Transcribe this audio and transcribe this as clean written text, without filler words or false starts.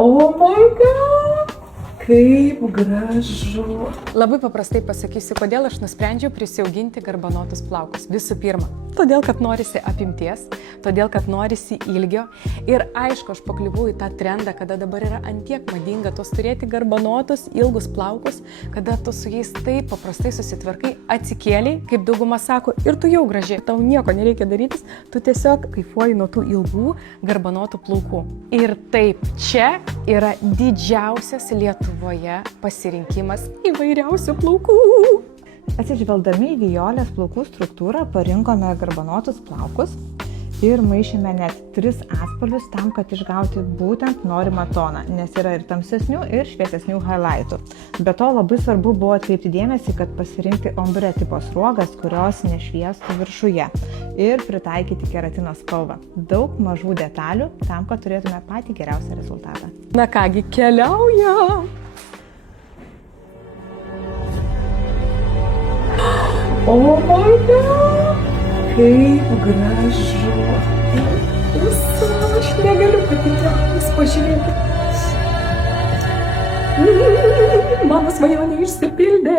Oh my god! Kaip gražu. Labai paprastai pasakysiu, kodėl aš nusprendžiau prisiauginti garbanotus plaukus. Visų pirma, todėl, kad norisi apimties, todėl, kad norisi ilgio. Ir aišku, aš pakliuvau į tą trendą, kada dabar yra antiek madinga tos turėti garbanotus, ilgus plaukus, kada tu su jais taip paprastai susitvarkai, atsikėliai, kaip dauguma sako, ir tu jau graži. Tau nieko nereikia darytis, tu tiesiog kaifuoji nuo tų ilgų garbanotų plaukų. Ir taip, čia yra didžiausias Lietuvoje pasirinkimas įvairiausių plaukų. Atsižvelgdami į Vijolės plaukų struktūrą parinkome garbanotus plaukus ir maišėme net 3 atspalvius tam, kad išgauti būtent norimą toną, nes yra ir tamsesnių, ir šviesesnių highlightų. Be to labai svarbu buvo atkreipti dėmesį, kad pasirinkti ombre tipo sruogas, kurios nešviestų viršuje ir pritaikyti keratino spalvą. Daug mažų detalių tam, kad turėtume patį geriausią rezultatą. Na kągi, keliaujam! Oh my god! Kaip gražu. Aš negaliu patikėti, jūs pažiūrėkite. Mano svajonė išsipildė.